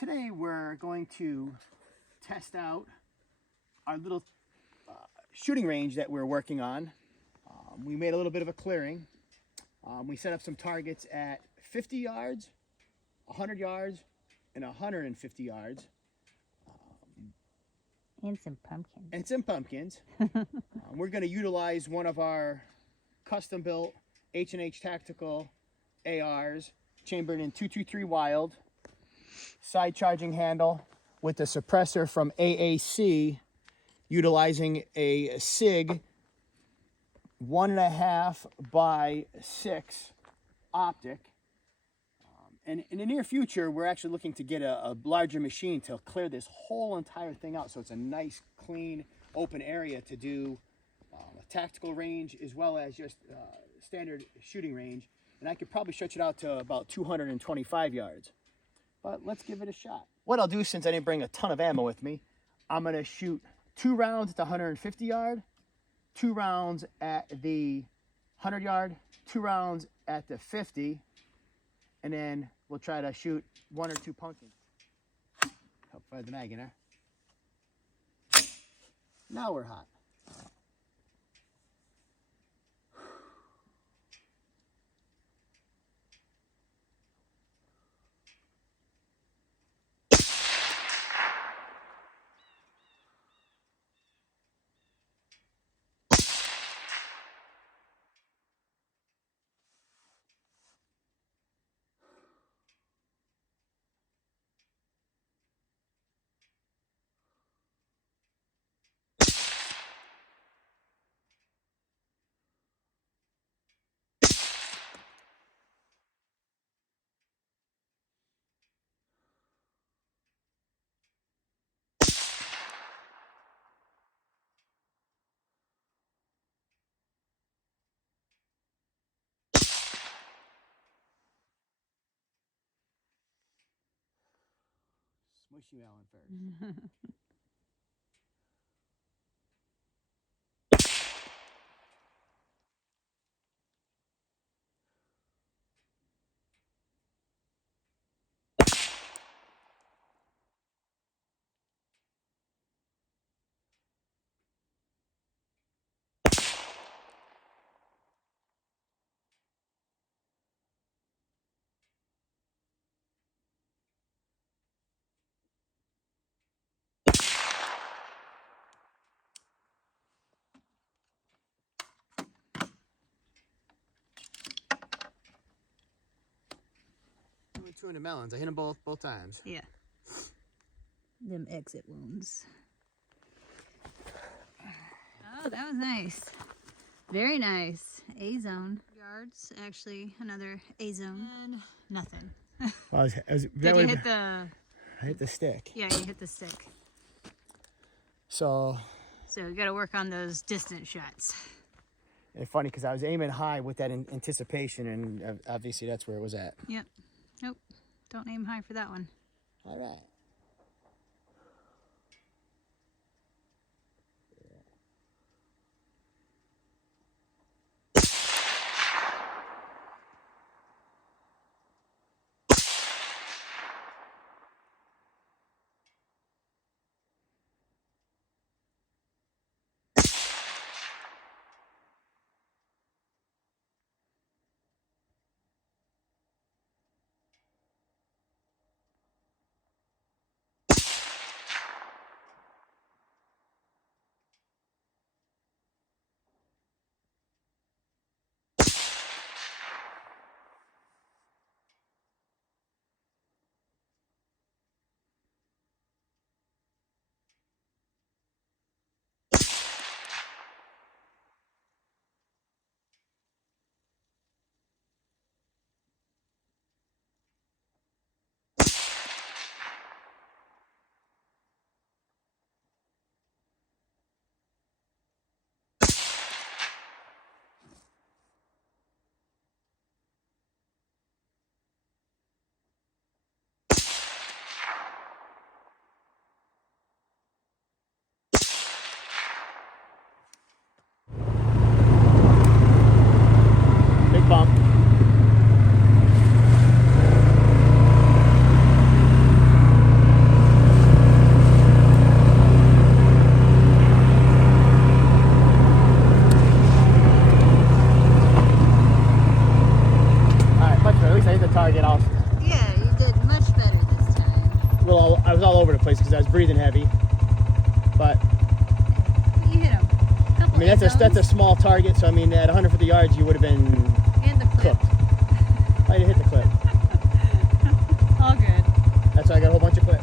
Today we're going to test out our little shooting range that we're working on. We made a little bit of a clearing. We set up some targets at 50 yards, 100 yards, and 150 yards. And some pumpkins. And some pumpkins. We're going to utilize one of our custom-built H&H Tactical ARs, chambered in 223 Wild, side charging handle with a suppressor from AAC, utilizing a SIG 1.5 by 6 optic. And in the near future, we're actually looking to get a larger machine to clear this whole entire thing out, so it's a nice, clean, open area to do a tactical range as well as just standard shooting range. And I could probably stretch it out to about 225 yards. But let's give it a shot. What I'll do, since I didn't bring a ton of ammo with me, I'm going to shoot 2 rounds at the 150 yard, 2 rounds at the 100 yard, 2 rounds at the 50, and then we'll try to shoot 1 or 2 pumpkins. Help fire the mag in there. Now we're hot. Smush you, Alan, first. Two into melons. I hit them both times. Yeah. Them exit wounds. Oh, that was nice. Very nice. A-zone. Yards, actually, another A-zone. And nothing. Did you hit the... I hit the stick. Yeah, you hit the stick. So you got to work on those distant shots. it's funny because I was aiming high with that anticipation, and obviously that's where it was at. Yep. Nope. Don't aim high for that one. All right. target. Yeah, you did much better this time. Well, I was all over the place because I was breathing heavy. But You hit him. I mean, that's a small target. So I mean, at 150 yards, you would have been And the clip. cooked. I didn't hit the clip. All good. That's why I got a whole bunch of clips.